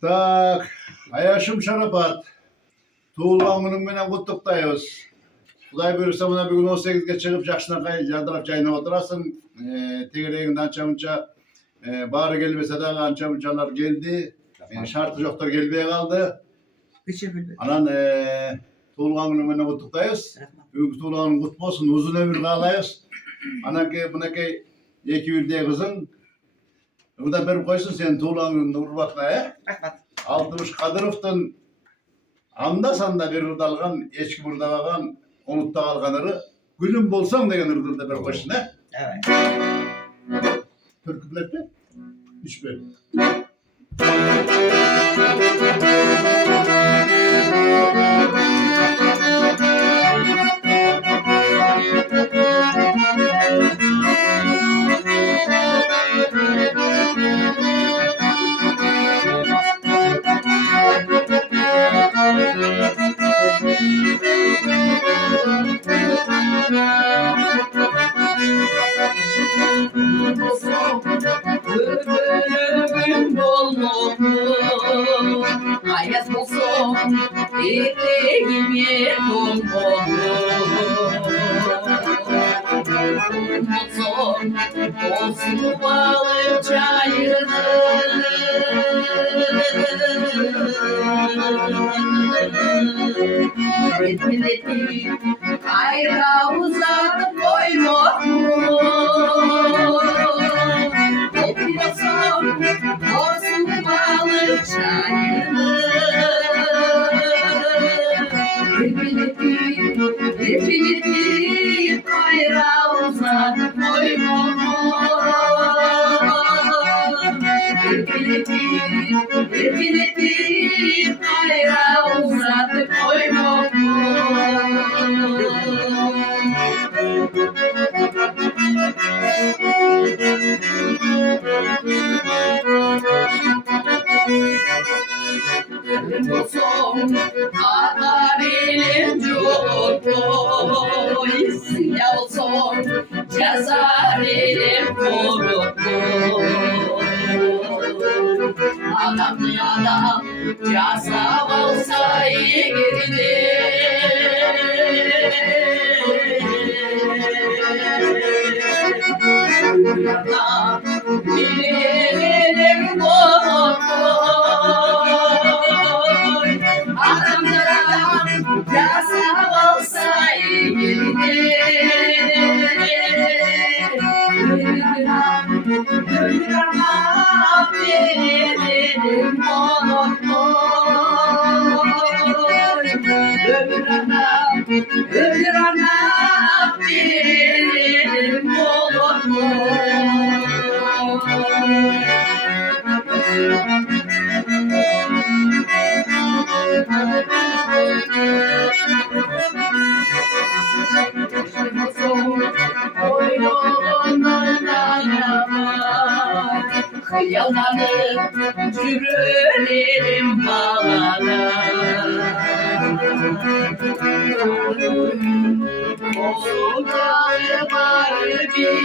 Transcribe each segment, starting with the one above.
Так, Ayaşım Şarapат. Tuğulgan günün menen kutlukdayız. Kuday buyursa buna bir gün 18'ge çıkıp Jakşınakay yadırap çayına oturasın. Tegereğinde ança bağrı gelmese de ança geldi. Şartı yoktur gelmeye kaldı. Anan Tuğulgan günün menen kutlukdayız. Bugün Tuğulgan günün kutlu olsun. Uzun ömür kalayız. Anaki bunaki iki birde kızın. Bu da bir koysun sen Tuğulgan günün urbatına ya. Altmış Kadırov'dan anda sanda bir ırdalgan, eski burada bakan, onutta kalganları gülüm bolsam degen ırdalda bir başına. Evet. Türkü bilette? Hiç böyle. Ömrüm dolmadı, ayaz olsun, eteğime dolmadı. Olsun, olsun balık çayını. Milleti kayra uzatıp koymadı. Olsun, olsun balık çayını. Milleti kayra uzatıp koymadı. Milleti kayra uzatıp koymadı. Olsun kadar elim çoktu, isya olsun cezar elim korktu. Adam ceza olsa iyi girdi. Bilelim korktu. Adamlara ceza olsa iyi girdi. Ömür anam bilelim korktu. Ömür anam bilelim korktu. Yalnız yürüyelim bağlara. O dağlar bir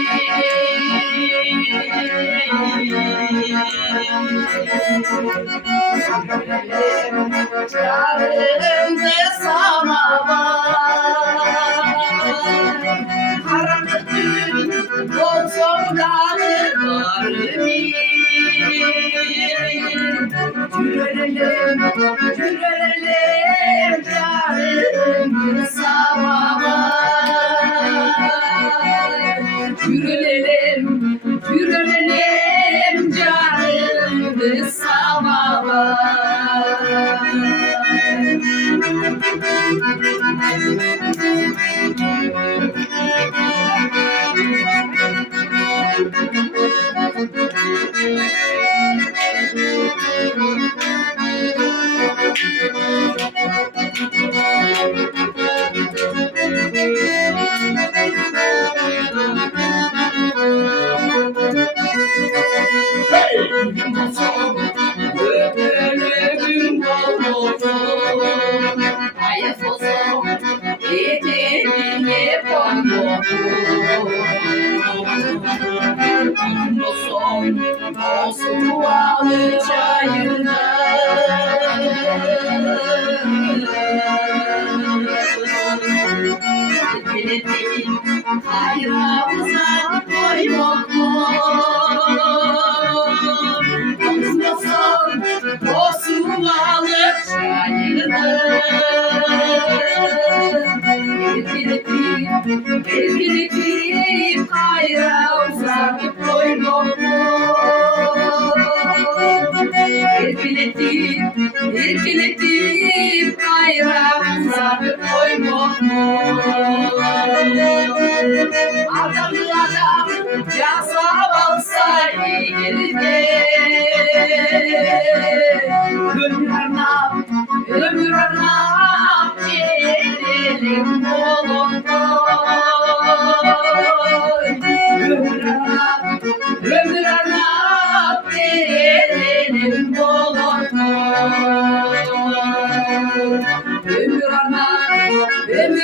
çağrımda sana var. Karanlık gün olsun dağlar bir. Yürüyelim, yürüyelim canım sabah. Yürüyelim, yürüyelim canım sabah. Öpülüm olsun, ayaz olsun, eteğime konmadı. Olsun, olsun balı çayına. Erkiletip kayra uzatıp koymam. Erkiletip kayra uzatıp koymam. Adamlı adam yasam alsa eline. Ömür arnam verelim bolonda. Ömür arnam verelim bolonda. Ömür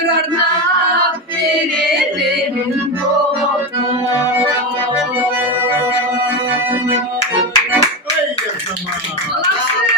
arnam verelim bolonda.